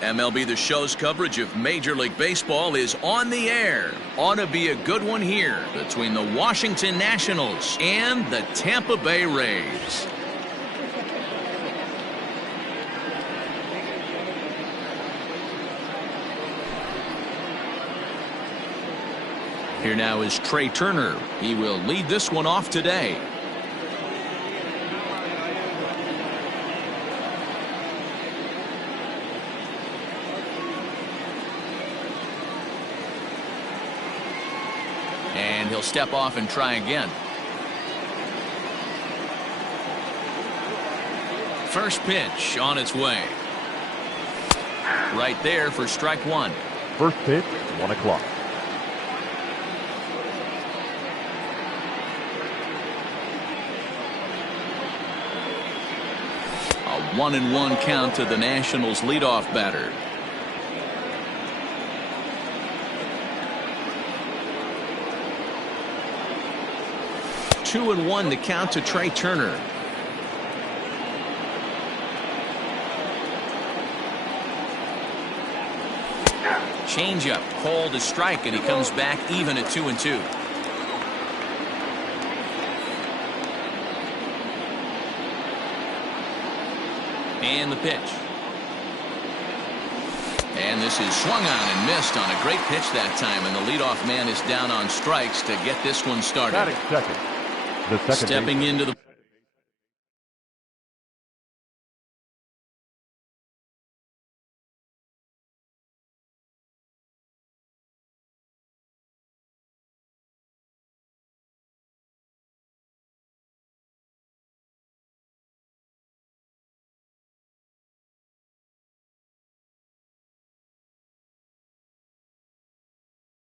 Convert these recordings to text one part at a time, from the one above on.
MLB The Show's coverage of Major League Baseball is on the air. Ought to be a good one here between the Washington Nationals and the Tampa Bay Rays. Here now is Trey Turner. He will lead this one off today. And he'll step off and try again. First pitch on its way. Right there for strike one. First pitch, 1 o'clock. A 1-1 count to the Nationals leadoff batter. Two and one to count to Trey Turner. Changeup called a strike, and he comes back even at 2-2. And the pitch. And this is swung on and missed on a great pitch that time, and the leadoff man is down on strikes to get this one started. Batting second. The second Stepping into the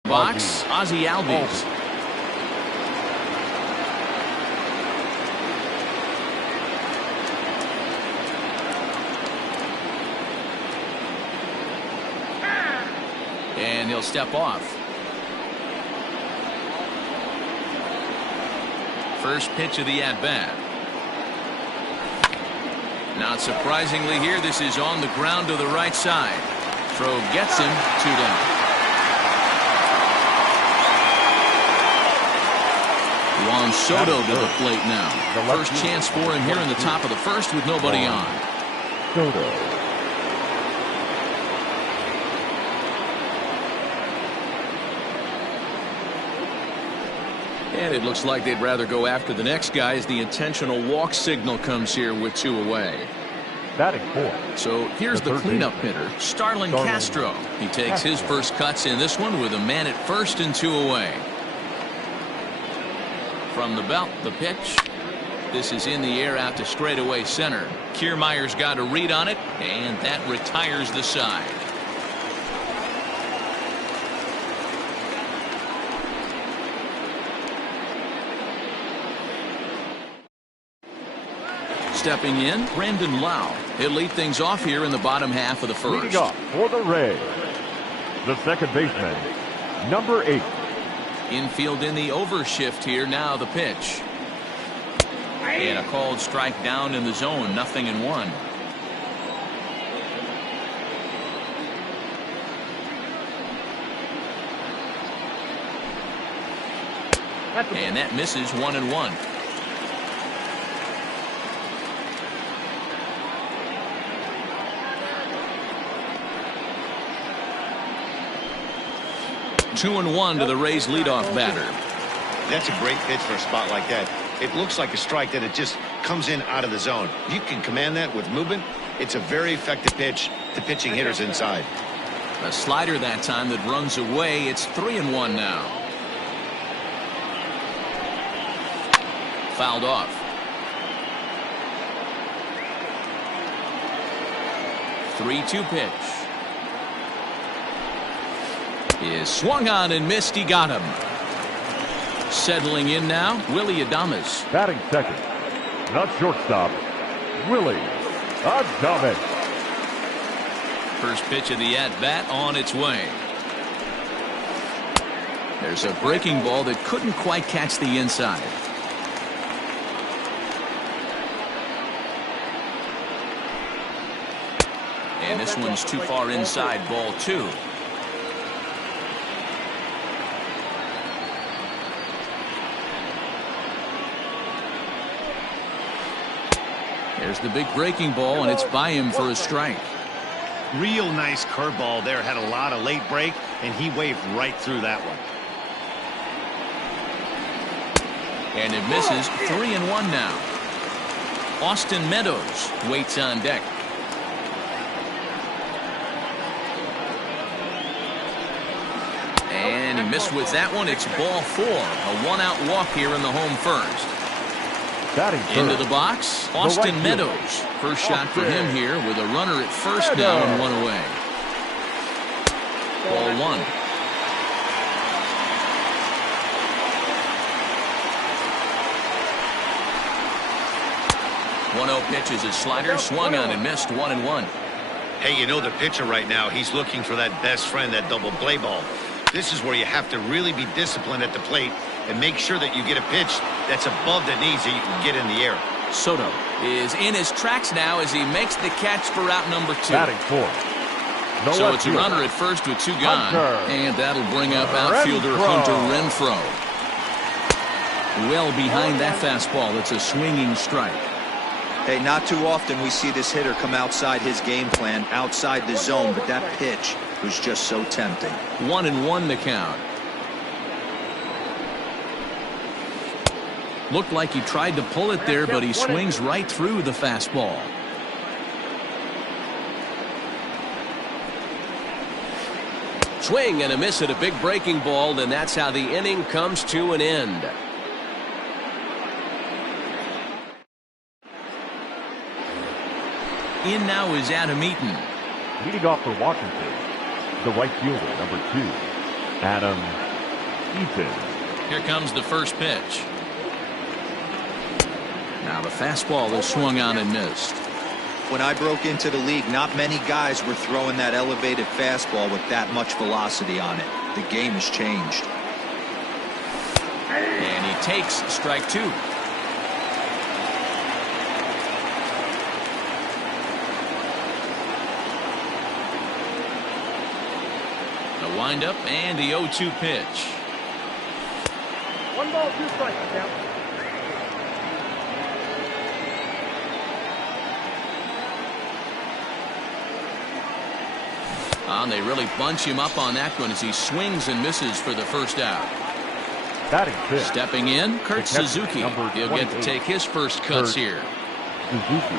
box, Ozzie Albies. And he'll step off. First pitch of the at-bat. Not surprisingly here, this is on the ground to the right side. Throw gets him, 2 down. Juan Soto to the plate now. First chance for him here in the top of the first with nobody on. Soto. And it looks like they'd rather go after the next guy as the intentional walk signal comes here with 2 away. Batting fourth. So here's the cleanup hitter, Starlin Castro. He takes his first cuts in this one with a man at first and 2 away. From the belt, the pitch. This is in the air out to straightaway center. Kiermaier's got a read on it, and that retires the side. Stepping in, Brandon Lowe. He'll lead things off here in the bottom half of the first. Leading off for the Rays, the second baseman, number 8. Infield in the overshift here. Now the pitch. And a called strike down in the zone. 0-1. And that misses. 1-1. Two and one to the Rays leadoff batter. That's a great pitch for a spot like that. It looks like a strike that it just comes in out of the zone. You can command that with movement. It's a very effective pitch to pitching hitters inside. A slider that time that runs away. It's 3-1 now. Fouled off. 3-2 pitch. Is swung on and missed. He got him. Settling in now, Willy Adames. Batting second, not shortstop, Willy Adames. First pitch of the at-bat on its way. There's a breaking ball that couldn't quite catch the inside. And this one's too far inside, ball 2. There's the big breaking ball, and it's by him for a strike. Real nice curveball there. Had a lot of late break, and he waved right through that one. And it misses. 3-1 now. Austin Meadows waits on deck. And he missed with that one. It's ball 4. A one-out walk here in the home first. Into the box, Austin Meadows. First shot for him here with a runner at first now and 1 away. Ball 1. 1-0 pitch is a slider, swung on and missed. 1-1. Hey, you know the pitcher right now, he's looking for that best friend, that double play ball. This is where you have to really be disciplined at the plate and make sure that you get a pitch that's above the knees that you can get in the air. Soto is in his tracks now as he makes the catch for out number 2. Batting 4. So it's a runner at first with 2 gone. And that'll bring up outfielder Hunter Renfroe. Well behind that fastball. It's a swinging strike. Hey, not too often we see this hitter come outside his game plan, outside the zone, but that pitch was just so tempting. 1-1 the count. Looked like he tried to pull it there, but he swings right through the fastball. Swing and a miss at a big breaking ball, and that's how the inning comes to an end. In now is Adam Eaton. Leading off for Washington, the right fielder, number 2, Adam Eaton. Here comes the first pitch. Now the fastball is swung on and missed. When I broke into the league, not many guys were throwing that elevated fastball with that much velocity on it. The game has changed. And he takes strike 2. The windup and the 0-2 pitch. 1 ball, 2 strikes, count. And they really bunch him up on that one as he swings and misses for the first out. Batting 5th. Stepping in, Kurt Suzuki. He'll get to take his first cuts here. Suzuki.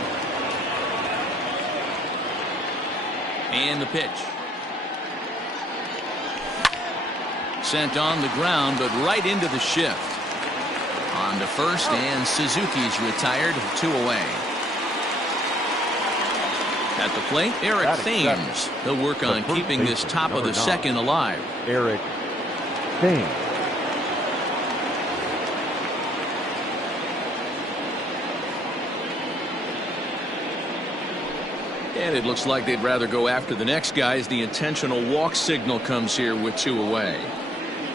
And the pitch. Sent on the ground, but right into the shift. On to first, and Suzuki's retired. 2 away. At the plate, Eric Thames. He'll work on keeping this top of the second alive. Eric Thames. And it looks like they'd rather go after the next guy as the intentional walk signal comes here with 2 away.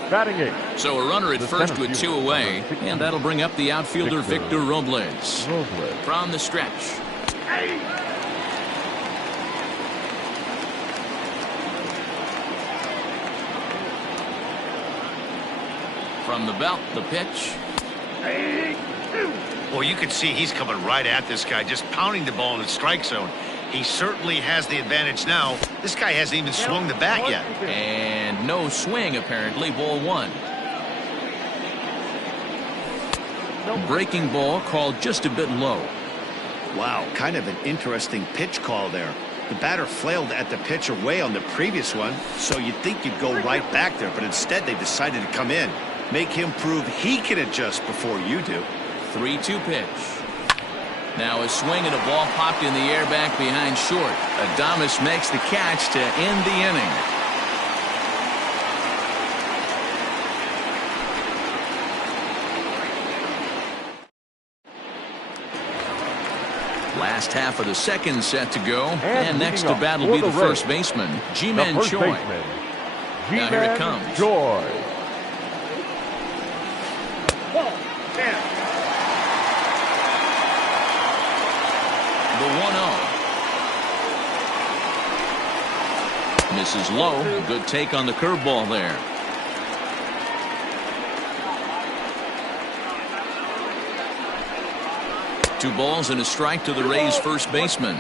Batting 8. So a runner at first with 2 away, and that'll bring up the outfielder Victor Robles. From the stretch. From the belt, the pitch. Well, you can see he's coming right at this guy, just pounding the ball in the strike zone. He certainly has the advantage now. This guy hasn't even swung the bat yet. And no swing, apparently. Ball 1. Breaking ball called just a bit low. Wow, kind of an interesting pitch call there. The batter flailed at the pitch away on the previous one, so you'd think you'd go right back there, but instead they decided to come in. Make him prove he can adjust before you do. 3-2 pitch. Now a swing and a ball popped in the air back behind short. Adames makes the catch to end the inning. Last half of the second set to go. And next to bat will be the first baseman, Ji-Man Choi. Now here it comes. Choi. The 1-0. This is low. Good take on the curveball there. Two balls and a strike to the Rays first baseman.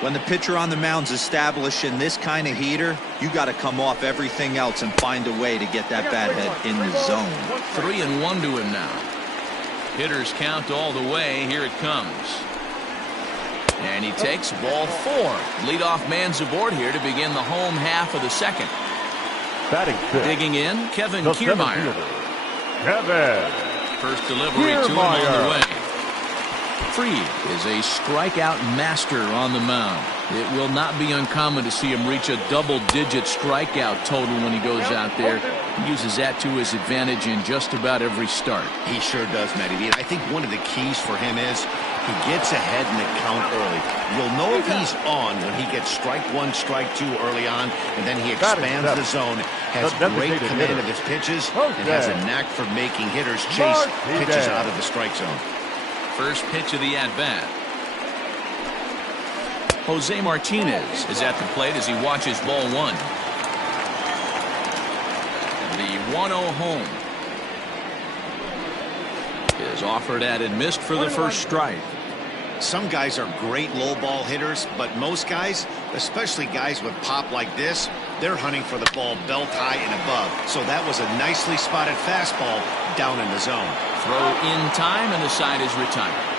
When the pitcher on the mound's establishing this kind of heater, you got to come off everything else and find a way to get that bat head in the zone. 3-1 to him now. Hitters count all the way. Here it comes. And he takes ball 4. Leadoff man's aboard here to begin the home half of the second. Batting fifth, digging in, Kevin the Kiermaier. Kevin First delivery to him on the way. Fried is a strikeout master on the mound. It will not be uncommon to see him reach a double-digit strikeout total when he goes out there. He uses that to his advantage in just about every start. He sure does, Matty. I think one of the keys for him is he gets ahead in the count early. You'll know if he's on when he gets strike 1, strike 2 early on, and then he expands the zone, has great command of his pitches, and has a knack for making hitters chase pitches out of the strike zone. First pitch of the at-bat. Jose Martinez is at the plate as he watches ball 1. The 1-0 home is offered at and missed for the first strike. Some guys are great low ball hitters, but most guys, especially guys with pop like this, they're hunting for the ball belt high and above. So that was a nicely spotted fastball down in the zone. Throw in time, and the side is retired.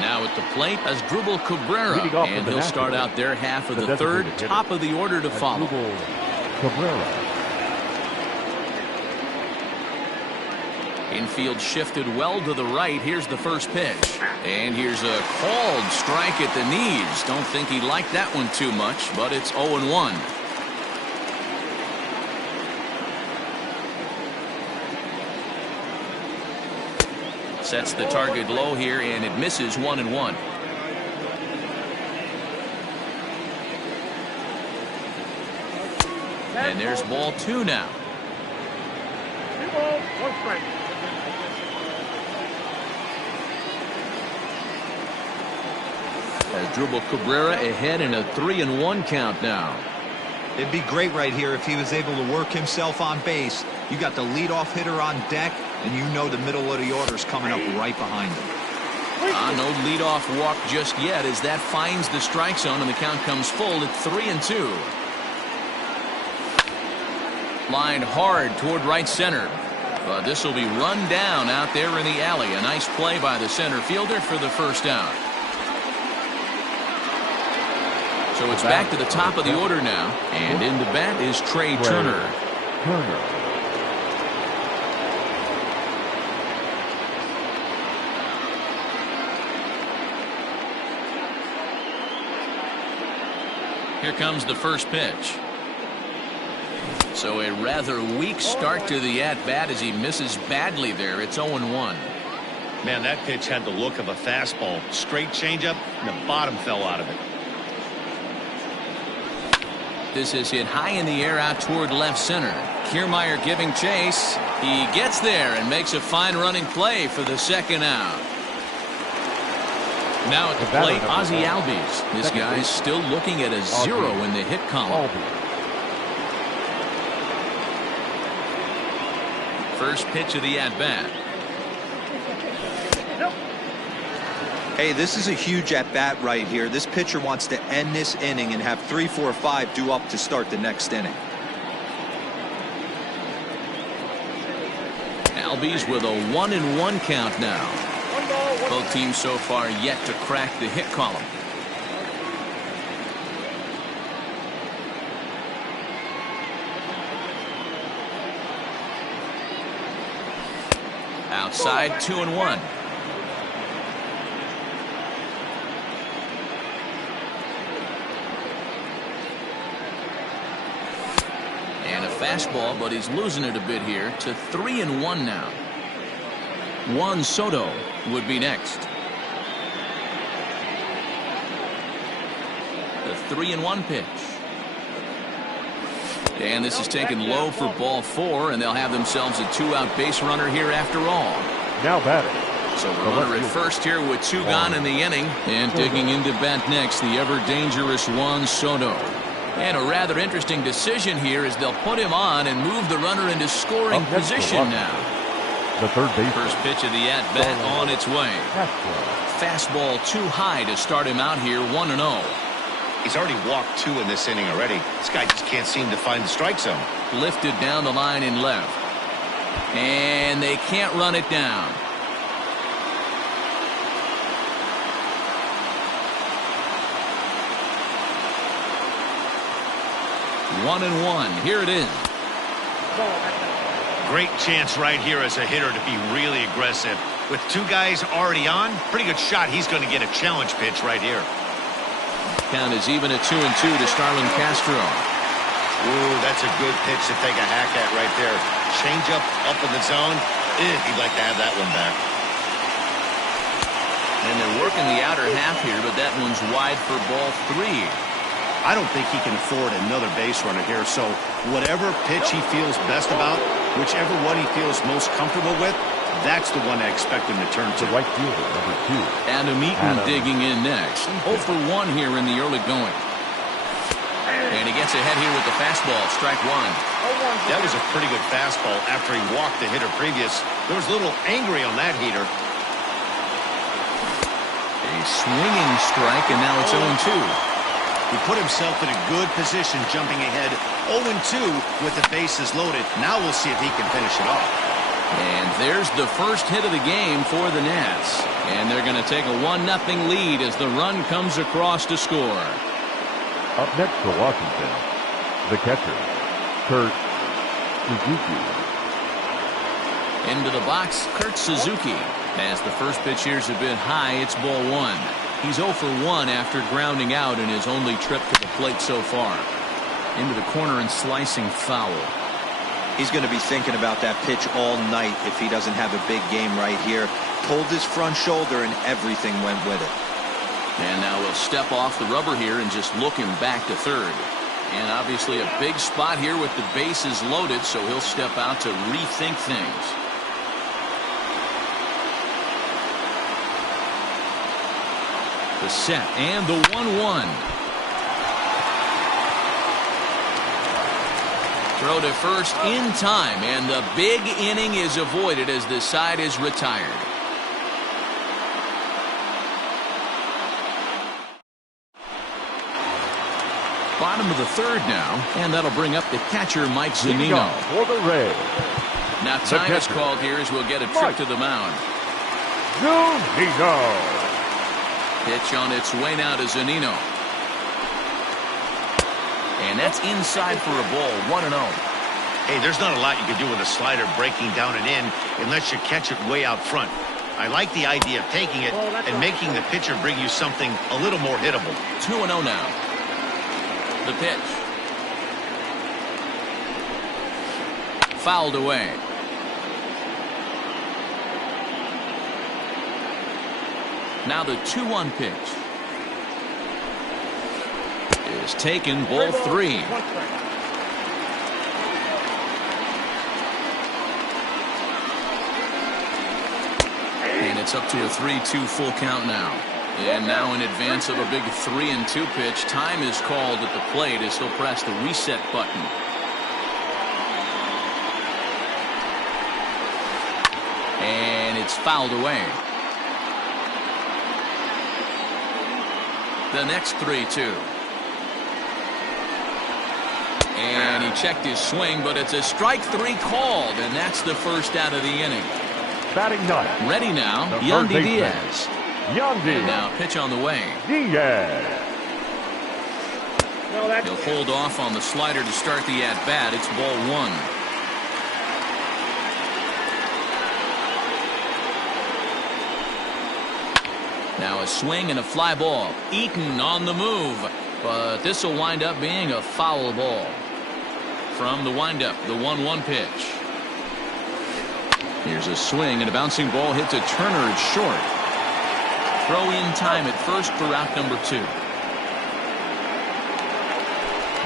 Now at the plate as Asdrubal Cabrera, and he'll start out their half of the third, top of the order to follow. Cabrera. Infield shifted well to the right. Here's the first pitch. And here's a called strike at the knees. Don't think he liked that one too much, but it's 0-1. Sets the target low here, and it misses 1-1. And there's ball 2 now. 2 balls, 1 strike. Asdrubal Cabrera ahead in a 3-1 count now. It'd be great right here if he was able to work himself on base. You got the leadoff hitter on deck, and you know the middle of the order is coming up right behind him. No leadoff walk just yet as that finds the strike zone, and the count comes full at 3-2. Lined hard toward right center. But this will be run down out there in the alley. A nice play by the center fielder for the first out. So it's back to the top of the order now, and in the bat is Trey Turner. Here comes the first pitch. So a rather weak start to the at-bat as he misses badly there. It's 0-1. Man, that pitch had the look of a fastball. Straight changeup, and the bottom fell out of it. This is hit high in the air out toward left center. Kiermaier giving chase. He gets there and makes a fine running play for the second out. Now at the plate, Ozzie Albies. This guy's still looking at a 0 in the hit column. First pitch of the at-bat. Hey, this is a huge at-bat right here. This pitcher wants to end this inning and have 3, 4, 5 due up to start the next inning. Albies with a 1-1 count now. Both teams so far yet to crack the hit column. Outside, 2-1. And a fastball, but he's losing it a bit here to 3-1 now. Juan Soto would be next. The 3-1 pitch. And this is taken low for ball 4, and they'll have themselves a 2-out base runner here after all. Now batting. So the runner at first here with 2 gone in the inning. And digging into bat next, the ever-dangerous Juan Soto. And a rather interesting decision here is they'll put him on and move the runner into scoring position now. The third base. First pitch of the at-bat on its way. Fastball too high to start him out here 1-0. He's already walked 2 in this inning already. This guy just can't seem to find the strike zone. Lifted down the line in left. And they can't run it down. One and one. Here it is. Great chance right here as a hitter to be really aggressive. With 2 guys already on, pretty good shot. He's going to get a challenge pitch right here. Count is even at 2-2 to Starlin Castro. Ooh, that's a good pitch to take a hack at right there. Change up in the zone. He'd like to have that one back. And they're working the outer half here, but that one's wide for ball 3. I don't think he can afford another base runner here, so whatever pitch he feels best about, whichever one he feels most comfortable with, that's the one I expect him to turn to. The right fielder, number 2. Adam Eaton digging in next. 0 for 1 here in the early going. And he gets ahead here with the fastball, strike 1. That was a pretty good fastball after he walked the hitter previous. There was a little angry on that heater. A swinging strike, and now it's 0-2. He put himself in a good position jumping ahead 0-2 with the bases loaded. Now we'll see if he can finish it off. And there's the first hit of the game for the Nats. And they're going to take a 1-0 lead as the run comes across to score. Up next for Washington, the catcher, Kurt Suzuki. Into the box, Kurt Suzuki. As the first pitch here's a bit high, it's ball 1. He's 0 for 1 after grounding out in his only trip to the plate so far. Into the corner and slicing foul. He's going to be thinking about that pitch all night if he doesn't have a big game right here. Pulled his front shoulder and everything went with it. And now we'll step off the rubber here and just look him back to third. And obviously a big spot here with the bases loaded, so he'll step out to rethink things. The set and the 1-1. Throw to first in time, and the big inning is avoided as the side is retired. Bottom of the third now, and that'll bring up the catcher, Mike Zunino. For the Rays. Now time is called here as we'll get a trip to the mound. Zunino. Pitch on its way now to Zunino. And that's inside for a ball, 1-0. Hey, there's not a lot you can do with a slider breaking down and in unless you catch it way out front. I like the idea of taking it and making the pitcher bring you something a little more hittable. 2-0 now. The pitch. Fouled away. Now the 2-1 pitch is taken, ball 3. And it's up to a 3-2 full count now. And now in advance of a big 3-2 pitch, time is called at the plate as he'll press the reset button. And it's fouled away. The next 3-2. And he checked his swing, but it's a strike 3 called, and that's the first out of the inning. Batting ninth. Ready now, Yandy Diaz. Yandy. And now pitch on the way. Diaz. He'll hold off on the slider to start the at-bat. It's ball 1. Now a swing and a fly ball. Eaton on the move, but this will wind up being a foul ball. From the windup, the 1-1 pitch. Here's a swing and a bouncing ball hits a Turner at short. Throw in time at first for out number 2.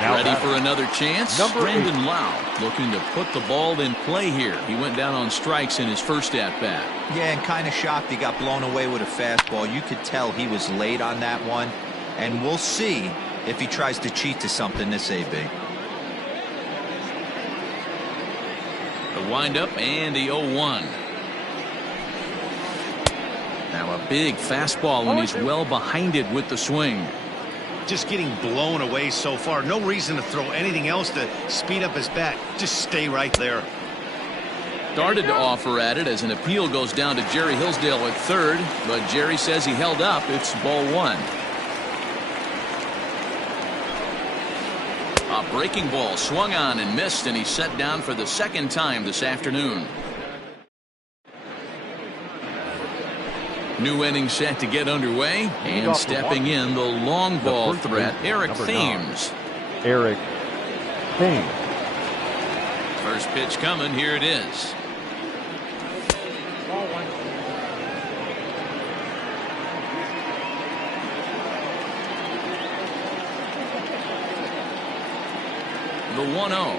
Now ready for another chance. Brandon Lau looking to put the ball in play here. He went down on strikes in his first at-bat. Yeah, and kind of shocked he got blown away with a fastball. You could tell he was late on that one. And we'll see if he tries to cheat to something this AB. The windup and the 0-1. Now a big fastball when he's well behind it with the swing. Just getting blown away so far. No reason to throw anything else to speed up his bat. Just stay right there. Started to offer at it as an appeal goes down to Jerry Hillsdale at third, but Jerry says he held up. It's ball one. A breaking ball swung on and missed, and he's set down for the second time this afternoon. New inning set to get underway, and stepping in the long ball threat, Eric Thames. Eric Thames. First pitch coming. Here it is. The 1-0.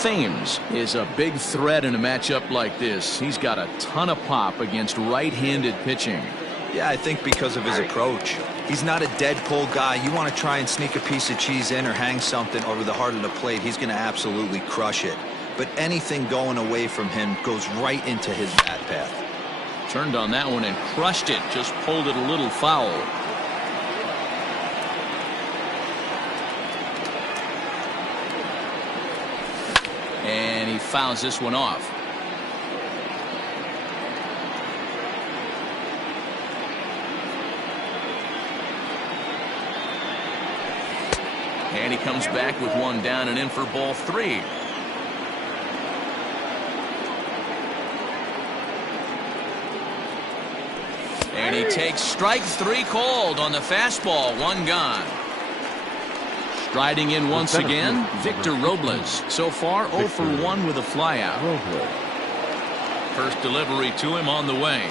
Thames is a big threat in a matchup like this. He's got a ton of pop against right-handed pitching. Yeah, I think because of his approach. He's not a dead pull guy. You want to try and sneak a piece of cheese in or hang something over the heart of the plate, he's going to absolutely crush it. But anything going away from him goes right into his bat path. Turned on that one and crushed it. Just pulled it a little foul. And he fouls this one off. And he comes back with one down and in for ball three. And he takes strike three called on the fastball. One gone. Striding in once again, Victor Robles. So far 0 for 1 with a flyout. First delivery to him on the way.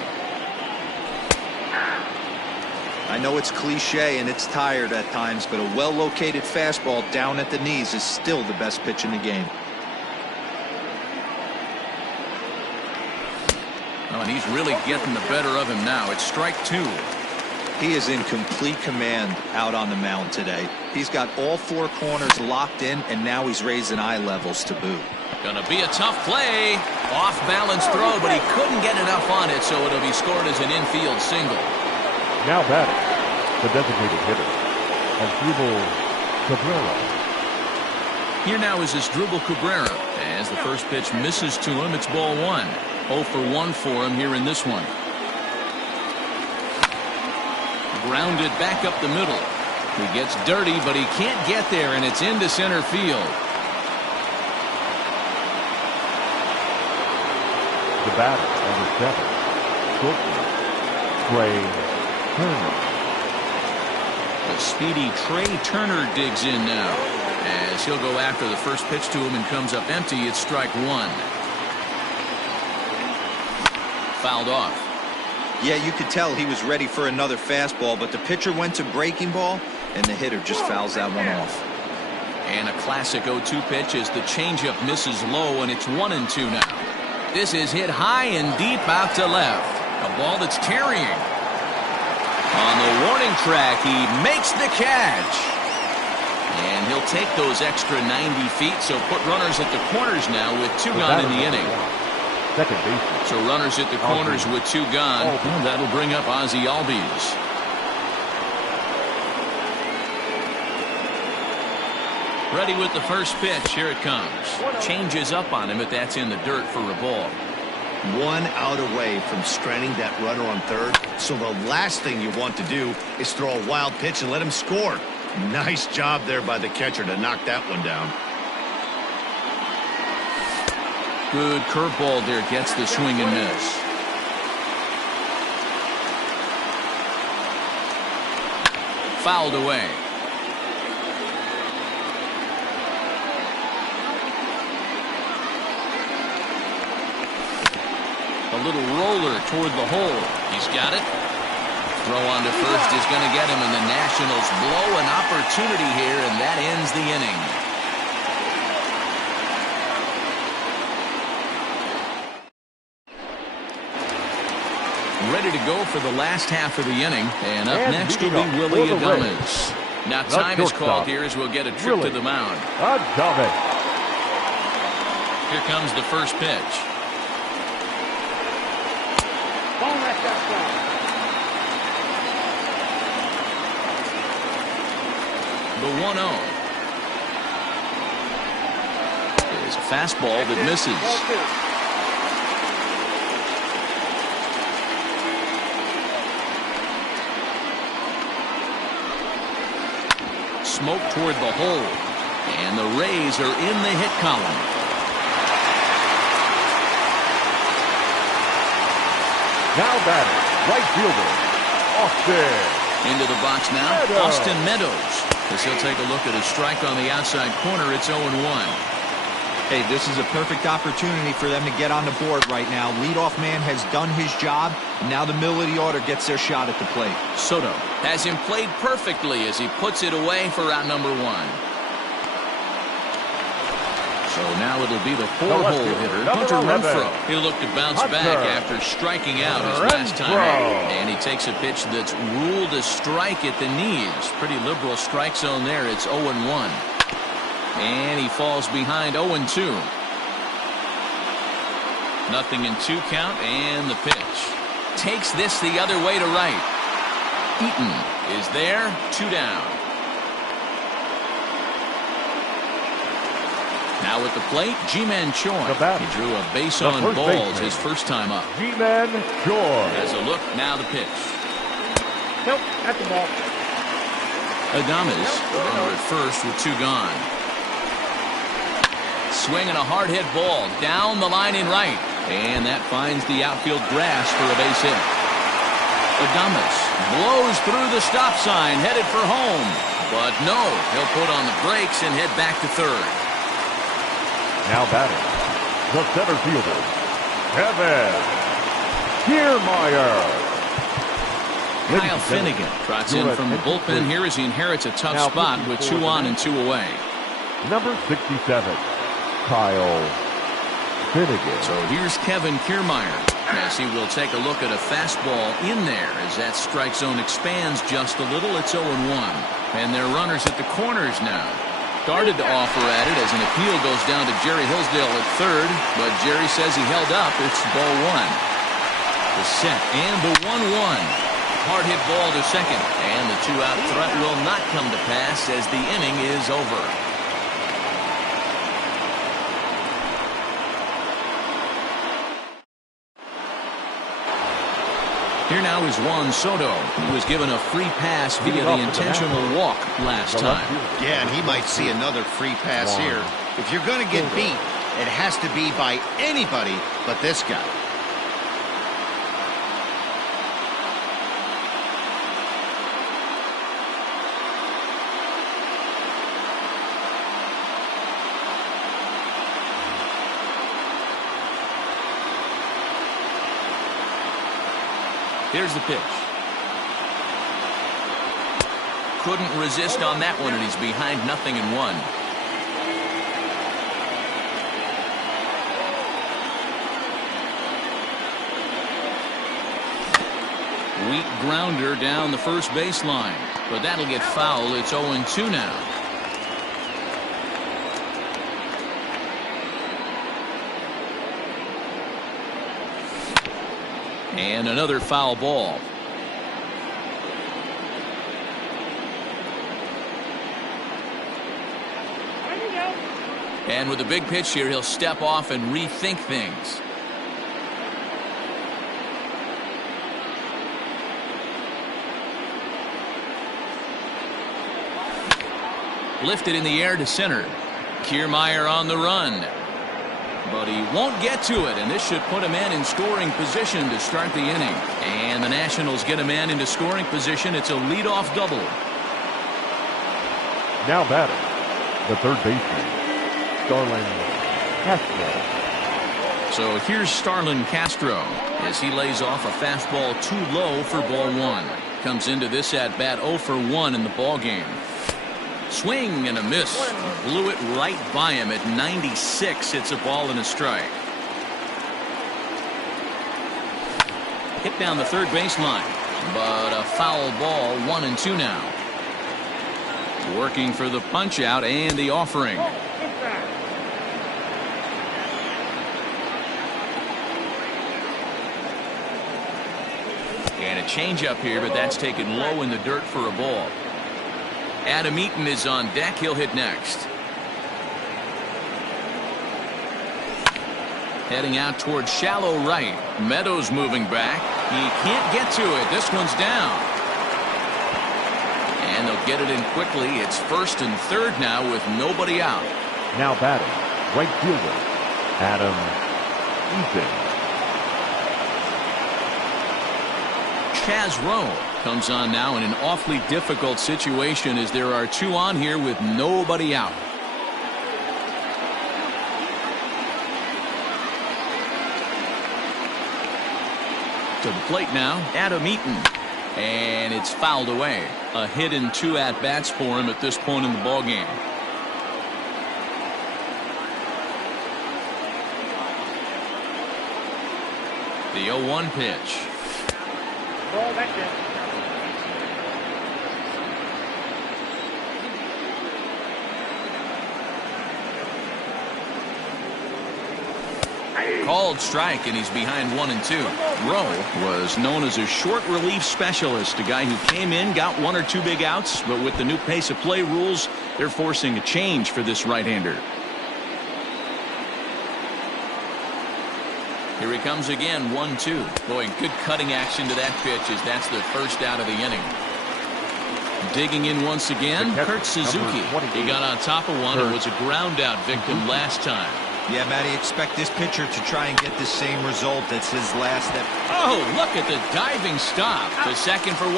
I know it's cliche and it's tired at times, but a well-located fastball down at the knees is still the best pitch in the game. Oh, and he's really getting the better of him now. It's strike two. He is in complete command out on the mound today. He's got all four corners locked in, and now he's raising eye levels to boot. Gonna be a tough play. Off balance throw, but he couldn't get enough on it, so it'll be scored as an infield single. Now batting, the designated hitter, Asdrubal Cabrera. Here now is Asdrubal Cabrera. As the first pitch misses to him, it's ball one. 0 for 1 for him here in this one. Grounded back up the middle. He gets dirty, but he can't get there, and it's into center field. The batter, number 7, shortstop, Trey Turner. The speedy Trey Turner digs in now, as he'll go after the first pitch to him and comes up empty. It's strike one. Fouled off. Yeah, you could tell he was ready for another fastball, but the pitcher went to breaking ball, and the hitter just fouls that one off. And a classic 0-2 pitch as the changeup misses low, and it's 1-2 now. This is hit high and deep out to left. A ball that's carrying. On the warning track, he makes the catch. And he'll take those extra 90 feet, so put runners at the corners now with 2 gone in the inning. Second baseman. So runners at the corners with 2 gone. And that'll bring up Ozzie Albies. Ready with the first pitch. Here it comes. Changes up on him, but that's in the dirt for a ball. 1 out away from stranding that runner on third. So the last thing you want to do is throw a wild pitch and let him score. Nice job there by the catcher to knock that one down. Good curveball there, gets the swing and miss. Fouled away. A little roller toward the hole. He's got it. Throw on to first is going to get him, and the Nationals blow an opportunity here, and that ends the inning. Ready to go for the last half of the inning, and up next will be Willy Adames. Now time is called here as we'll get a trip to the mound. Here comes the first pitch. The 1-0 is a fastball that misses. Smoke toward the hole, and the Rays are in the hit column. Now batting, right fielder, Austin. Into the box now, Austin Meadows. As he'll take a look at a strike on the outside corner, it's 0-1. Hey, this is a perfect opportunity for them to get on the board right now. Leadoff man has done his job. Now the middle of the order gets their shot at the plate. Soto has him played perfectly as he puts it away for out number 1. So now it'll be the 4-hole hitter, Hunter Renfroe. He'll look to bounce back after striking out his last time. And he takes a pitch that's ruled a strike at the knees. Pretty liberal strike zone there. It's 0-1. And he falls behind 0-2. Nothing in 2 count, and the pitch. Takes this the other way to right. Eaton is there, 2 down. Now at the plate, Ji-Man Choi. He drew a base on balls his first time up. Ji-Man Choi. As a look, now the pitch. Nope, that's the ball. Adames over at first with 2 gone. Swinging a hard hit ball down the line in right. And that finds the outfield grass for a base hit. Adames blows through the stop sign, headed for home. But no, he'll put on the brakes and head back to third. Now batting, the center fielder, Kevin Kiermaier. Kyle Finnegan trots in from the bullpen here as he inherits a tough spot with 2 on and 2 away. Number 67, Kyle Finnegan. So here's Kevin Kiermaier as he will take a look at a fastball in there as that strike zone expands just a little. It's 0-1. And they're runners at the corners now. Started to offer at it as an appeal goes down to Jerry Hillsdale at third, but Jerry says he held up. It's ball 1. The set and the 1-1. Hard hit ball to second, and the 2-out threat will not come to pass as the inning is over. Here now is Juan Soto, who was given a free pass via the intentional walk last time. Yeah, and he might see another free pass here. If you're going to get beat, it has to be by anybody but this guy. Here's the pitch. Couldn't resist on that one, and he's behind 0-1. Weak grounder down the first baseline, but that'll get foul. It's 0-2 now. And another foul ball. And with a big pitch here, he'll step off and rethink things. Lifted in the air to center. Kiermaier on the run. But he won't get to it, and this should put a man in scoring position to start the inning. And the Nationals get a man into scoring position. It's a leadoff double. Now batting, the third baseman, Starlin Castro. So here's Starlin Castro as he lays off a fastball too low for ball 1. comes into this at bat 0 for 1 in the ball game. Swing and a miss. Blew it right by him at 96. It's a ball and a strike. Hit down the third baseline, but a foul ball. 1-2 now. Working for the punch out and the offering. And a changeup here, but that's taken low in the dirt for a ball. Adam Eaton is on deck. He'll hit next. Heading out towards shallow right. Meadows moving back. He can't get to it. This one's down. And they'll get it in quickly. It's first and third now with nobody out. Now batting, right fielder, Adam Eaton. Chaz Rowe comes on now in an awfully difficult situation as there are 2 on here with nobody out. To the plate now, Adam Eaton. And it's fouled away. A hit and 2 at-bats for him at this point in the ballgame. The 0-1 pitch. Ball, that's it. Called strike, and he's behind 1-2. Rowe was known as a short relief specialist, a guy who came in, got 1 or 2 big outs, but with the new pace of play rules, they're forcing a change for this right-hander. Here he comes again, 1-2. Boy, good cutting action to that pitch as that's the first out of the inning. Digging in once again, Kurt Suzuki. He got on top of one and was a ground out victim last time. Yeah, Matty, expect this pitcher to try and get the same result. That's his last step. Oh, look at the diving stop. To second for 1.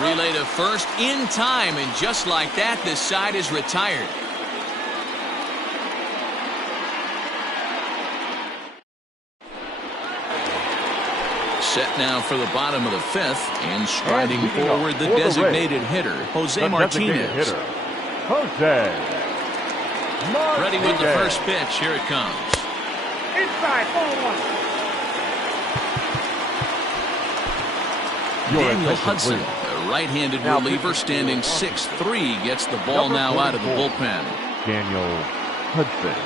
Relay to first in time, and just like that, this side is retired. Set now for the bottom of the 5th, and striding forward the designated hitter, Jose Martinez. Jose. Ready with the first pitch. Here it comes. Inside, ball 1. Daniel Hudson, a right-handed reliever, standing 6'3", gets the ball now out of the bullpen. Daniel Hudson.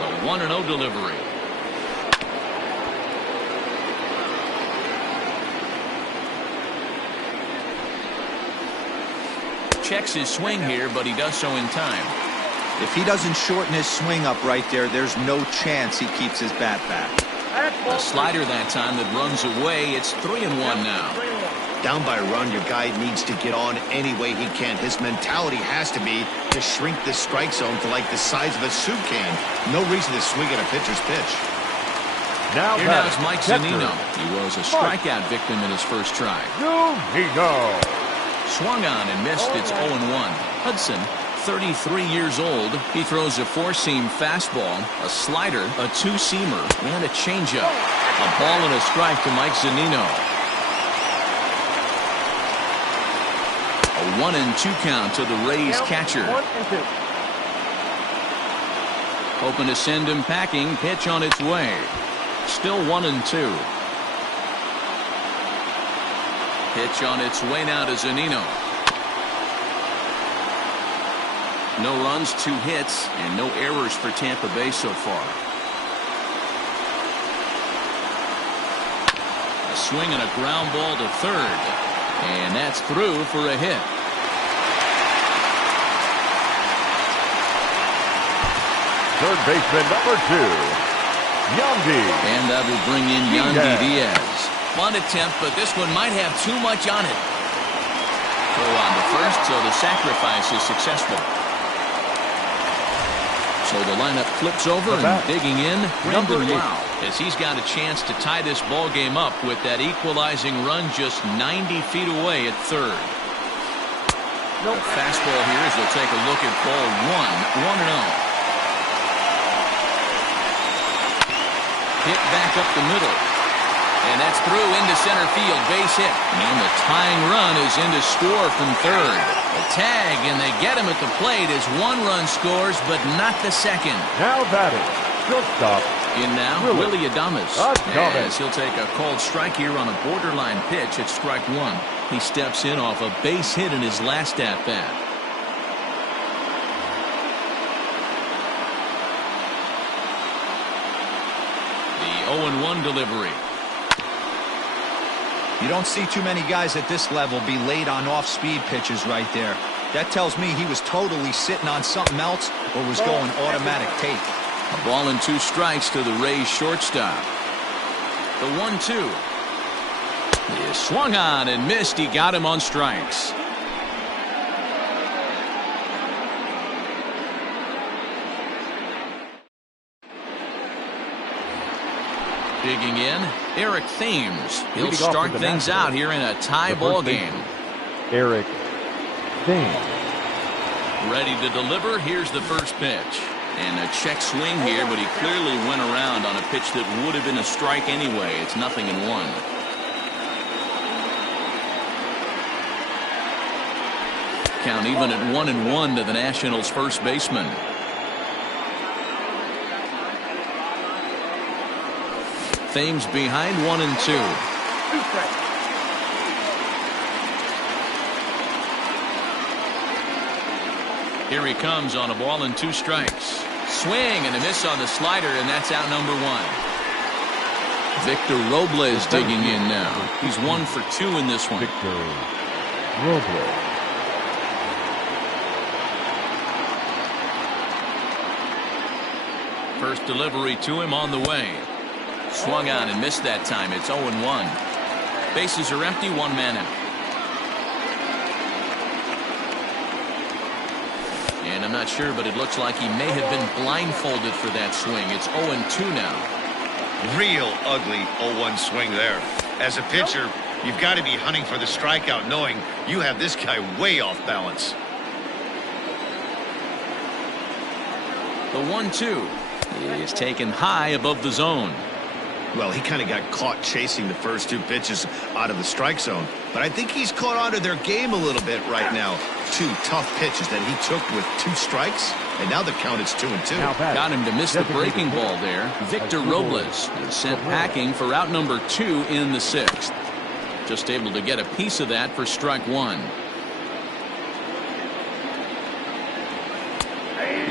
The 1-0 delivery. Checks his swing here, but he does so in time. If he doesn't shorten his swing up right there, there's no chance he keeps his bat back. A slider that time that runs away. It's 3-1 now. Down by a run, your guy needs to get on any way he can. His mentality has to be to shrink the strike zone to like the size of a soup can. No reason to swing at a pitcher's pitch. Here now is Mike Zunino. He was a strikeout victim in his first try. Zunino. Swung on and missed. It's 0-1. Hudson, 33 years old. He throws a 4-seam fastball, a slider, a 2-seamer, and a changeup. A ball and a strike to Mike Zunino. A 1-2 count to the Rays catcher. 1-2. Hoping to send him packing. Pitch on its way. Still 1-2. Pitch on its way now to Zunino. No runs, 2 hits, and no errors for Tampa Bay so far. A swing and a ground ball to third. And that's through for a hit. Third baseman number 2, Yandy. And that will bring in Yandy Diaz. Bunt attempt, but this one might have too much on it. Throw on to first, so the sacrifice is successful. So the lineup flips over and digging in, Brandon Lowe, as he's got a chance to tie this ball game up with that equalizing run just 90 feet away at third. The fastball here as they'll take a look at ball 1, 1-0. Hit back up the middle. And that's through into center field, base hit. And the tying run is in to score from third. A tag, and they get him at the plate as one run scores, but not the second. Now batting, shortstop. In now, Willy Adames. As he'll take a called strike here on a borderline pitch at strike one. He steps in off a base hit in his last at-bat. The 0-1 delivery. You don't see too many guys at this level be late on off-speed pitches right there. That tells me he was totally sitting on something else or was going automatic take. A ball and 2 strikes to the Rays shortstop. The 1-2. He swung on and missed. He got him on strikes. Digging in, Eric Thames. He'll start things out here in a tie ball game. Eric Thames. Ready to deliver. Here's the first pitch. And a check swing here, but he clearly went around on a pitch that would have been a strike anyway. It's 0-1. Count even at 1-1 to the Nationals' first baseman. Thames behind 1-2. Here he comes on a ball and 2 strikes. Swing and a miss on the slider, and that's out number 1. Victor Robles digging in now. He's 1 for 2 in this one. Victor Robles. First delivery to him on the way. Swung on and missed that time. It's 0-1. Bases are empty, 1 man out. And I'm not sure, but it looks like he may have been blindfolded for that swing. It's 0-2 now. Real ugly 0-1 swing there. As a pitcher, you've got to be hunting for the strikeout, knowing you have this guy way off balance. The 1-2 is taken high above the zone. Well, he kind of got caught chasing the first 2 pitches out of the strike zone. But I think he's caught onto their game a little bit right now. 2 tough pitches that he took with 2 strikes. And now the count is 2-2. Got him to miss the breaking ball there. Victor Robles is sent packing for out number 2 in the 6th. Just able to get a piece of that for strike 1.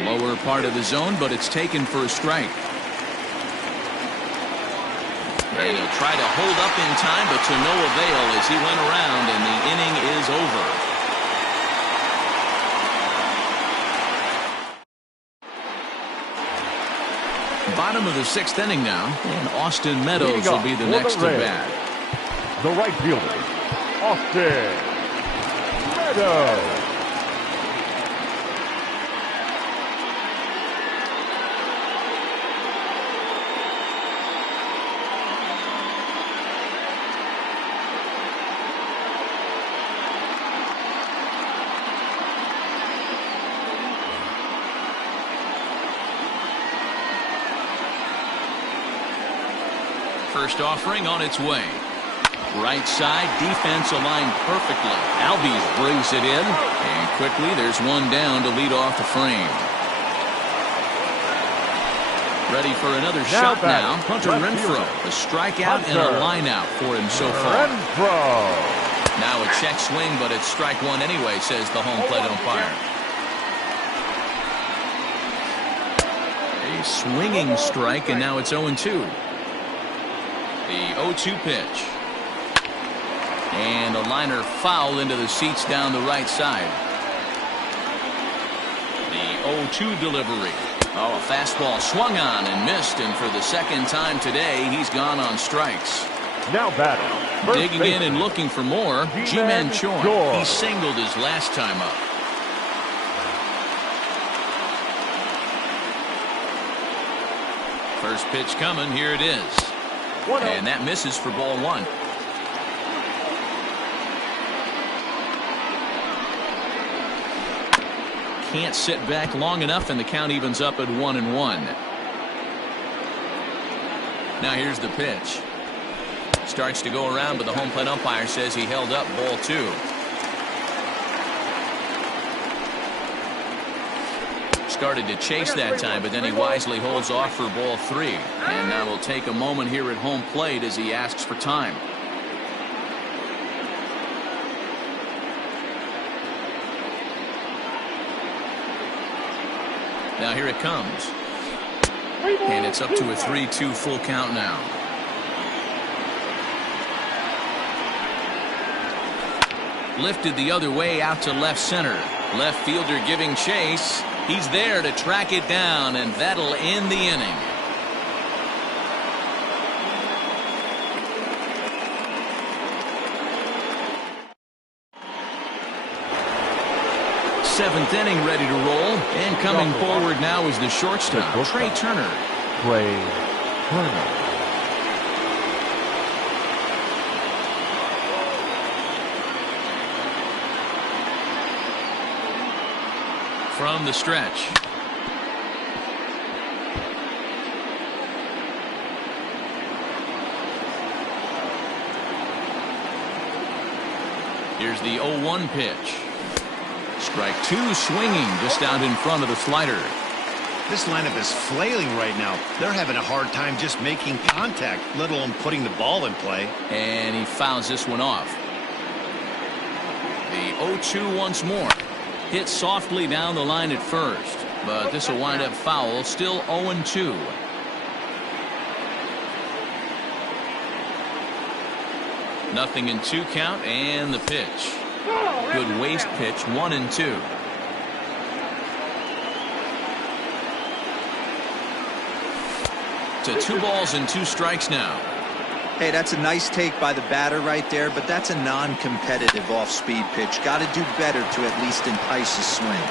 Lower part of the zone, but it's taken for a strike. And he'll try to hold up in time, but to no avail as he went around, and the inning is over. Bottom of the 6th inning now, and Austin Meadows will be the next to bat. The right fielder, Austin Meadows. First offering on its way. Right side, defense aligned perfectly. Albies brings it in, and quickly there's one down to lead off the frame. Ready for another shot now. Hunter Renfroe, a strikeout and a line out for him so far. Now a check swing, but it's strike 1 anyway, says the home plate umpire. A swinging strike, and now it's 0-2. The 0-2 pitch. And a liner foul into the seats down the right side. The 0-2 delivery. Oh, a fastball swung on and missed, and for the second time today, he's gone on strikes. Now batting. Digging in and looking for more, Ji-Man Choi. He singled his last time up. First pitch coming, here it is. And that misses for ball 1. Can't sit back long enough, and the count evens up at 1-1. Now here's the pitch. Starts to go around, but the home plate umpire says he held up ball 2. Started to chase that time, but then he wisely holds off for ball 3. And now we'll take a moment here at home plate as he asks for time. Now here it comes. And it's up to a 3-2 full count now. Lifted the other way out to left center. Left fielder giving chase. He's there to track it down, and that'll end the inning. Seventh inning ready to roll, and coming forward now is the shortstop, Trey Turner. Trey Turner. From the stretch. Here's the 0-1 pitch. Strike 2 swinging just out in front of the slider. This lineup is flailing right now. They're having a hard time just making contact, let alone putting the ball in play. And he fouls this one off. The 0-2 once more. Hit softly down the line at first, but this will wind up foul. Still 0-2. Nothing in 2 count, and the pitch. Good waste pitch, 1-2. To 2 balls and 2 strikes now. Hey, that's a nice take by the batter right there, but that's a non-competitive off-speed pitch. Got to do better to at least entice a swing.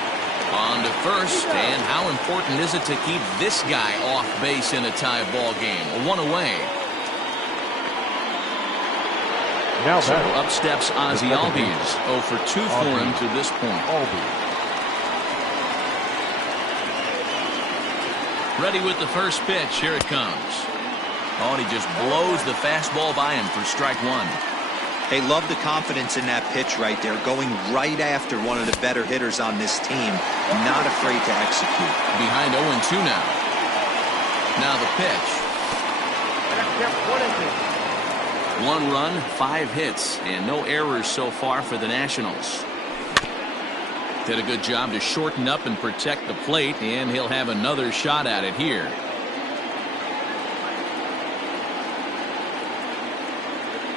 On to first, and how important is it to keep this guy off base in a tie ball game? 1 away. Now so up steps Ozzie Albies. 0 for 2 for him to this point. Ready with the first pitch. Here it comes. Oh, and he just blows the fastball by him for strike 1. Hey, love the confidence in that pitch right there. Going right after one of the better hitters on this team. Not afraid to execute. Behind 0-2 now. Now the pitch. 1 run, 5 hits, and no errors so far for the Nationals. Did a good job to shorten up and protect the plate, and he'll have another shot at it here.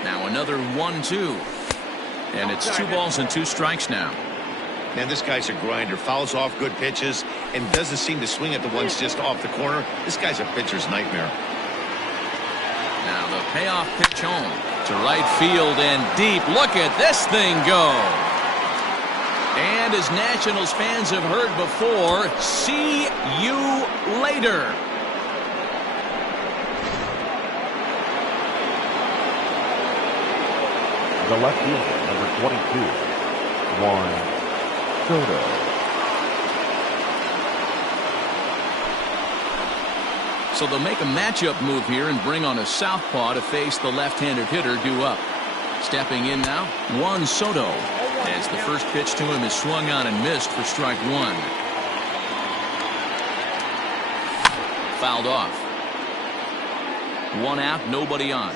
Now another 1-2. And it's 2 balls and 2 strikes now. Man, this guy's a grinder. Fouls off good pitches and doesn't seem to swing at the ones just off the corner. This guy's a pitcher's nightmare. Now the payoff pitch home to right field and deep. Look at this thing go. And as Nationals fans have heard before, see you later. The left fielder, number 22, Juan Soto. So they'll make a matchup move here and bring on a southpaw to face the left-handed hitter due up. Stepping in now, Juan Soto. As the first pitch to him is swung on and missed for strike 1. Fouled off. 1 out, nobody on.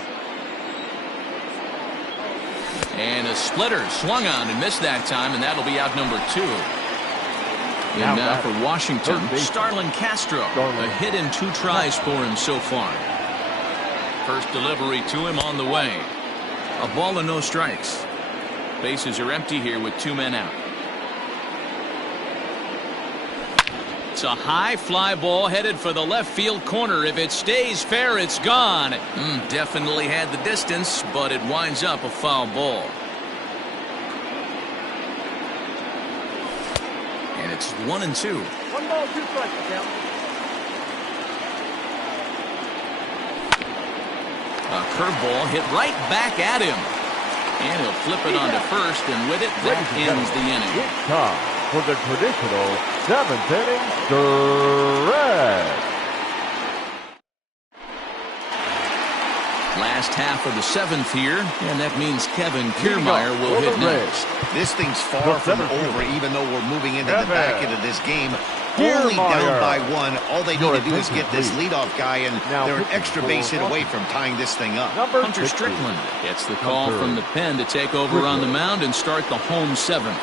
And a splitter swung on and missed that time, and that'll be out number 2. And now for Washington, Starlin Castro. A hit in 2 tries for him so far. First delivery to him on the way. A ball and no strikes. Bases are empty here with 2 men out. It's a high fly ball headed for the left field corner. If it stays fair, it's gone. Definitely had the distance, but it winds up a foul ball. And it's 1-2. 1 ball, 2 strikes, count. A curveball hit right back at him. And he'll flip it onto first, and with it, that ends the inning. It's time for the traditional 7th inning stretch. last half of the 7th here, and that means Kevin Kiermaier will hit next. This thing's far from over, even though we're moving into the back end of this game. Only down by 1. All they need to do is get this leadoff guy, and they're an extra base hit away from tying this thing up. Hunter Strickland gets the call from the pen to take over on the mound and start the home 7th.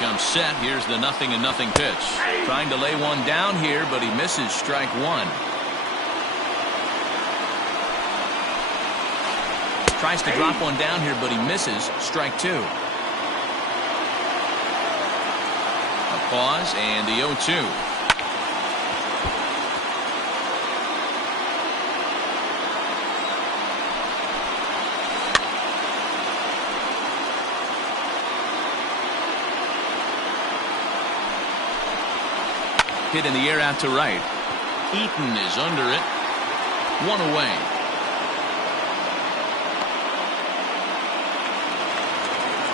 Comes set. Here's the 0-0 pitch. Trying to lay one down here, but he misses strike 1. Tries to drop one down here, but he misses strike 2. A pause and the 0-2. Hit in the air out to right. Eaton is under it. 1 away.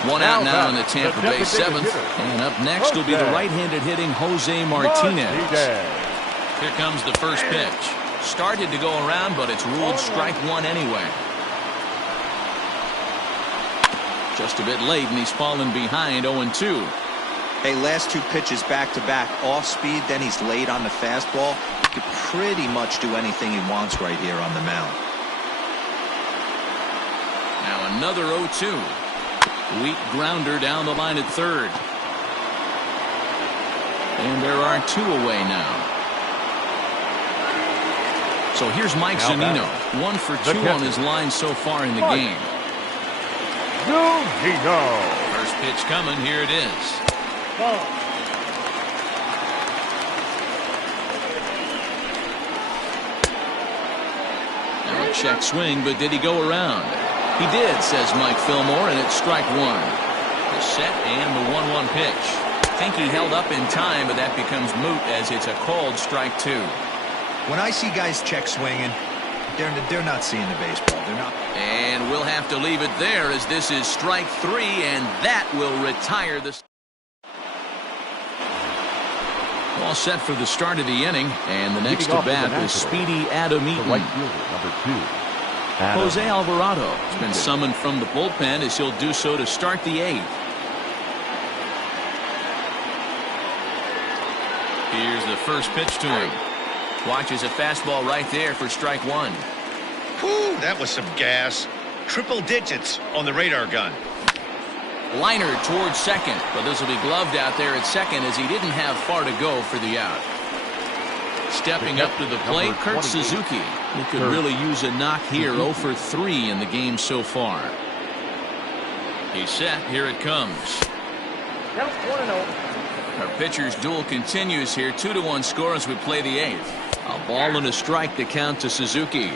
One out now in the Tampa Bay 7th. And up next will be the right-handed hitting Jose Martinez. Here comes the first pitch. Started to go around, but it's ruled strike 1 anyway. Just a bit late, and he's fallen behind 0-2. Hey, last 2 pitches back-to-back, off speed, then he's late on the fastball. He could pretty much do anything he wants right here on the mound. Now another 0-2. Weak grounder down the line at third. And there are 2 away now. So here's Mike Zunino. 1 for 2 on his line so far in the game. Zunino. First pitch coming. Here it is. Now a check swing, but did he go around? He did, says Mike Fillmore, and it's strike 1. The set and the 1-1 pitch. I think he held up in time, but that becomes moot as it's a called strike 2. When I see guys check swinging, they're not seeing the baseball. They're not. And we'll have to leave it there as this is strike 3, and that will retire the. All set for the start of the inning, and the next to bat is speedy Adam Eaton. Right fielder, number 2. Jose Alvarado has been summoned from the bullpen as he'll do so to start the 8th. Here's the first pitch to him. Watches a fastball right there for strike 1. Whew, that was some gas. Triple digits on the radar gun. Liner towards second, but this will be gloved out there at second as he didn't have far to go for the out. Stepping up to the plate, Kurt Suzuki. He could really use a knock here. 0 for 3 in the game so far. He's set. Here it comes. Count 1-0. Our pitcher's duel continues here. 2-1 score as we play the 8th. A ball and a strike to count to Suzuki.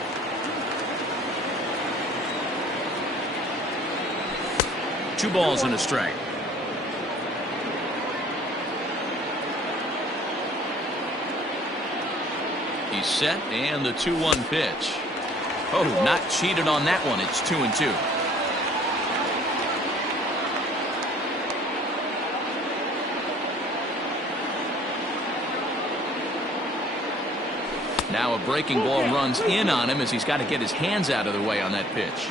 Two balls and a strike. He's set, and the 2-1 pitch. Oh, not cheated on that one. It's 2-2. Now a breaking ball runs in on him as he's got to get his hands out of the way on that pitch.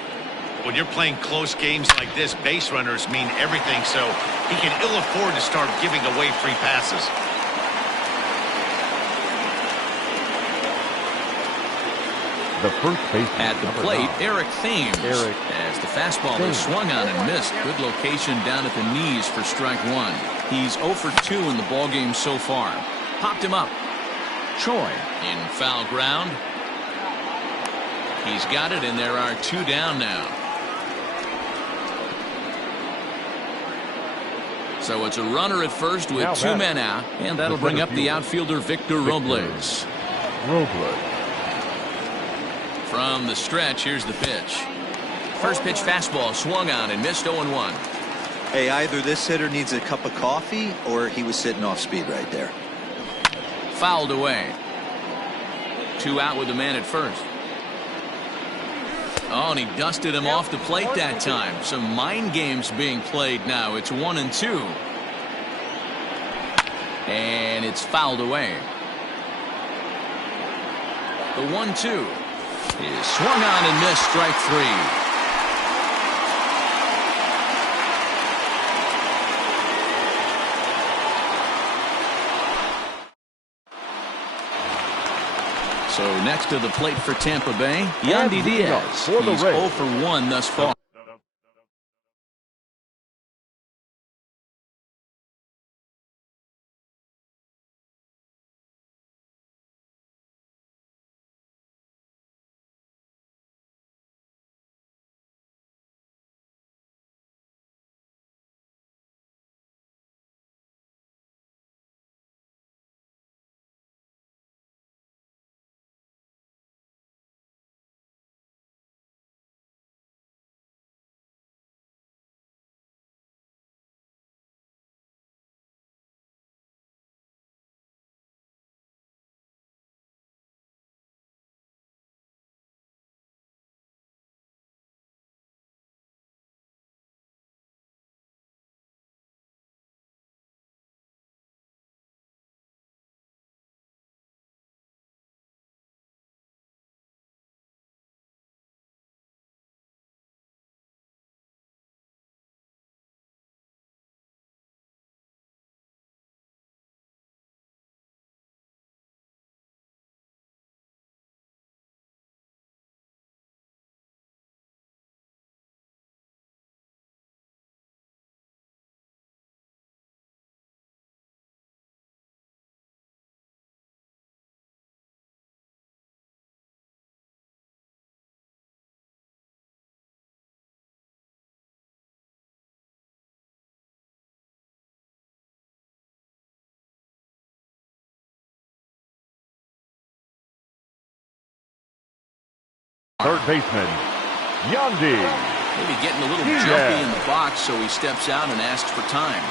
When you're playing close games like this, base runners mean everything, so he can ill afford to start giving away free passes. The first base at the plate, Eric Thames. As the fastball is swung on and missed. Good location down at the knees for strike 1. He's 0 for 2 in the ballgame so far. Popped him up. Choi in foul ground. He's got it, and there are 2 down now. So it's a runner at first with 2 men out, and that'll bring up the outfielder Victor Robles. From the stretch, here's the pitch. First pitch fastball swung on and missed 0-1. Hey, either this hitter needs a cup of coffee or he was sitting off speed right there. Fouled away. 2 out with the man at first. Oh, and he dusted him off the plate that time. Some mind games being played now. It's 1-2. And it's fouled away. The 1-2 is swung on and missed. Strike 3. So next to the plate for Tampa Bay, Yandy Diaz. He's 0 for 1 thus far. Third baseman, Yandy. Maybe getting a little jumpy in the box, so he steps out and asks for time.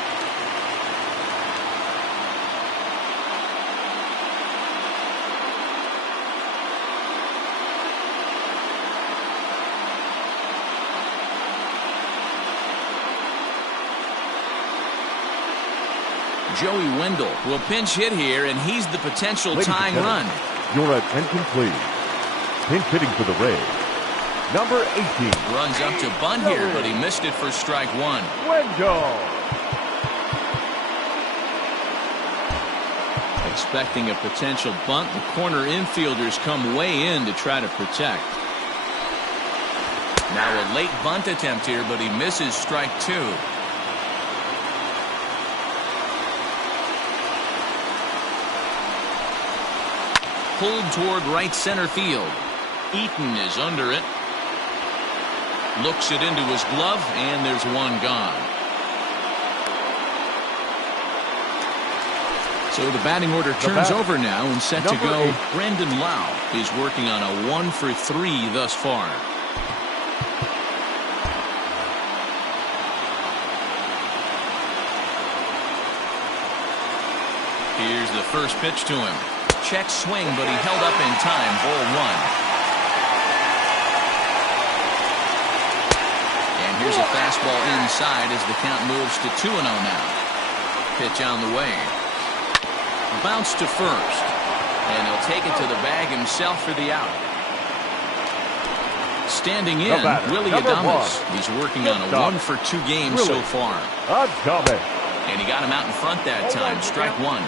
Joey Wendell will pinch hit here, and he's the potential tying run. Your attention, please. Pinch hitting for the Rays, number 18. Runs up to bunt here, but he missed it for strike 1. Wendell. Expecting a potential bunt, the corner infielders come way in to try to protect. Now a late bunt attempt here, but he misses strike 2. Pulled toward right center field. Eaton is under it. Looks it into his glove, and there's one gone. So the batting order turns over now and set to go. 8. Brandon Lau is working on a 1 for 3 thus far. Here's the first pitch to him. Check swing, but he held up in time. Ball 1. And here's a fastball inside as the count moves to 2-0 now. Pitch on the way. Bounce to first. And he'll take it to the bag himself for the out. Standing in, Willie Adames. He's working on a 1 for 2 game so far. And he got him out in front that time. Strike 1.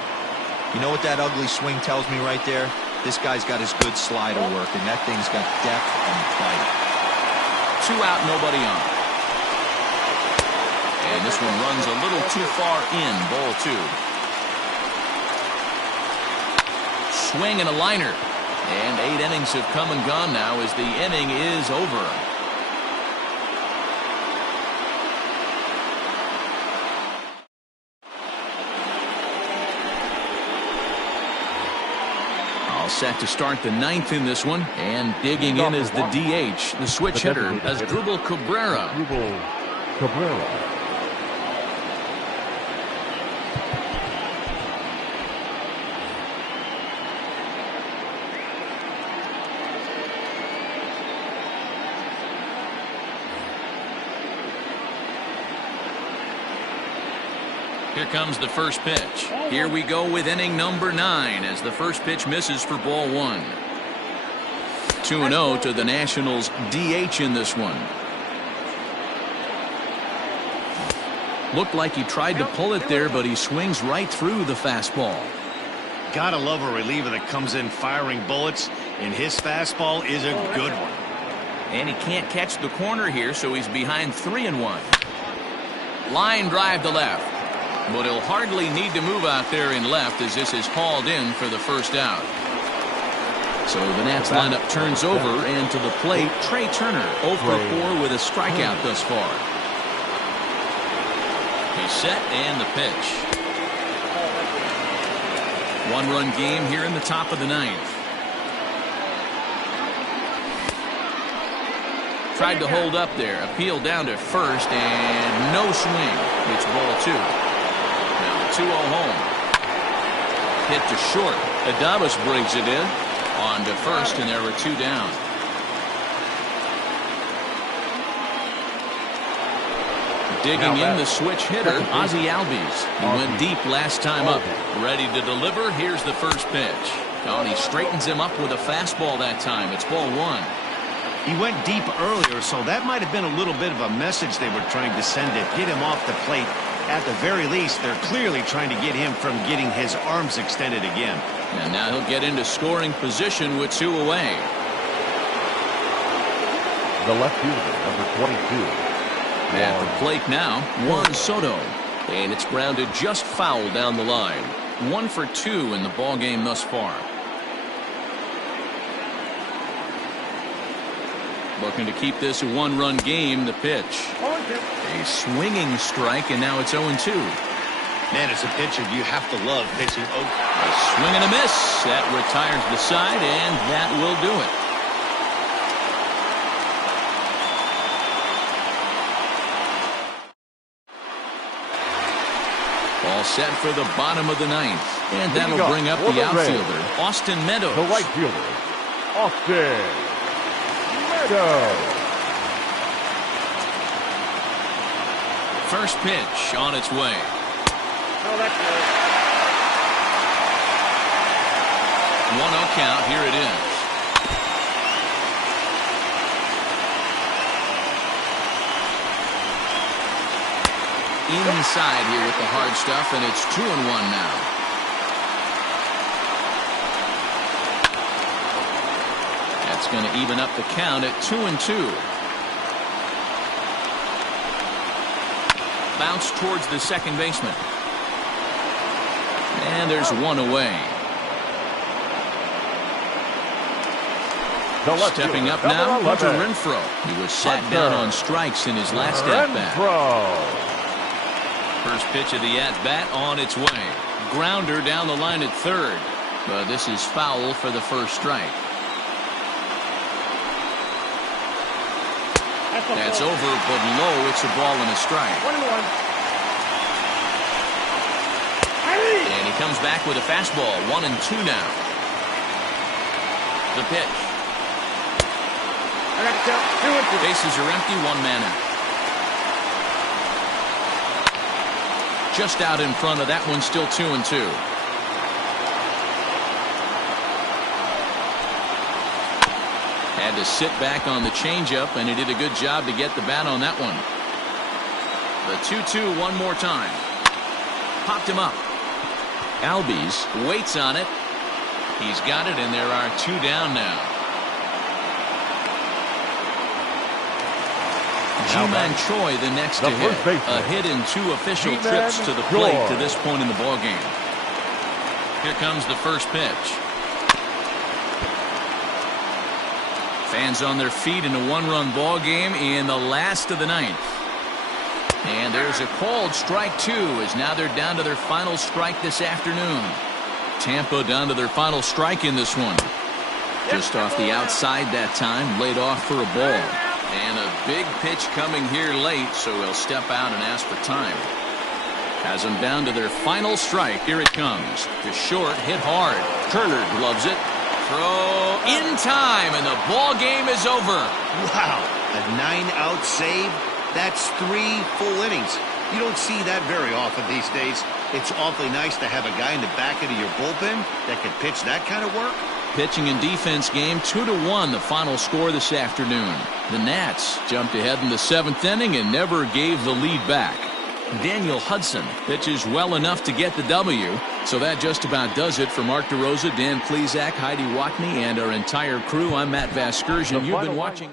You know what that ugly swing tells me right there? This guy's got his good slider working. That thing's got depth and bite. 2 out, nobody on. And this one runs a little too far in. Ball 2. Swing and a liner. And 8 innings have come and gone now as the inning is over. All set to start the 9th in this one. And digging in is the DH. The switch hitter, Asdrubal Cabrera. Here comes the first pitch. Here we go with inning number 9 as the first pitch misses for ball 1. 2-0 to the Nationals DH in this one. Looked like he tried to pull it there, but he swings right through the fastball. Gotta love a reliever that comes in firing bullets, and his fastball is a good one. And he can't catch the corner here, so he's behind 3-1. Line drive to left. But he'll hardly need to move out there in left as this is hauled in for the first out. So the Nats lineup turns over, and to the plate, Trey Turner 0 for 4 with a strikeout thus far. He's set and the pitch. 1-run game here in the top of the 9th. Tried to hold up there, appeal down to first, and no swing. It's ball 2. Now the 2-0 home. Hit to short. Adames brings it in. On to first, and there were 2 down. Digging in the switch hitter, Ozzie Albies. He went deep last time up. Ready to deliver. Here's the first pitch. Oh, and he straightens him up with a fastball that time. It's ball 1. He went deep earlier, so that might have been a little bit of a message they were trying to send to get him off the plate. At the very least, they're clearly trying to get him from getting his arms extended again. And now he'll get into scoring position with 2 away. The left fielder, number 22. At the plate now, Juan Soto. And it's grounded just foul down the line. 1 for 2 in the ball game thus far. Looking to keep this a 1-run game. The pitch. A swinging strike, and now it's 0-2. Man, as a pitcher, you have to love pitching. A swing and a miss. That retires the side, and that will do it. All set for the bottom of the 9th. And that'll bring up the outfielder, Austin Meadows. The right fielder, Austin Meadows. First pitch on its way. Oh, that's good. 1-0 count. Here it is. Inside here with the hard stuff, and it's 2-1 now. That's going to even up the count at 2-2. Bounce towards the second baseman. And there's 1 away. Stepping up now, Hunter Renfroe. He was sat down on strikes in his last at-bat. First pitch of the at-bat on its way. Grounder down the line at third. But this is foul for the first strike. That's over, but low. It's a ball and a strike. 1-1. And he comes back with a fastball. 1-2 now. The pitch. I got to count. 2-2. Bases are empty. 1 man out. Just out in front of that one. Still 2-2. Had to sit back on the changeup, and he did a good job to get the bat on that one. The 2-2 one more time. Popped him up. Albies waits on it. He's got it, and there are 2 down now. Ji-Man Choi the next to hit. A hit in 2 official trips to the plate to this point in the ballgame. Here comes the first pitch. Fans on their feet in a 1-run ball game in the last of the 9th. And there's a called strike 2 as now they're down to their final strike this afternoon. Tampa down to their final strike in this one. Just off the outside that time, laid off for a ball. And a big pitch coming here late, so he'll step out and ask for time. Has them down to their final strike. Here it comes. To short, hit hard. Turner gloves it. Throw in time, and the ball game is over. Wow, a 9-out save. That's 3 full innings. You don't see that very often these days. It's awfully nice to have a guy in the back end of your bullpen that can pitch that kind of work. Pitching and defense game 2-1, the final score this afternoon. The Nats jumped ahead in the 7th inning and never gave the lead back. Daniel Hudson pitches well enough to get the W. So that just about does it for Mark DeRosa, Dan Plesac, Heidi Watney, and our entire crew. I'm Matt Vasgersian. You've been watching.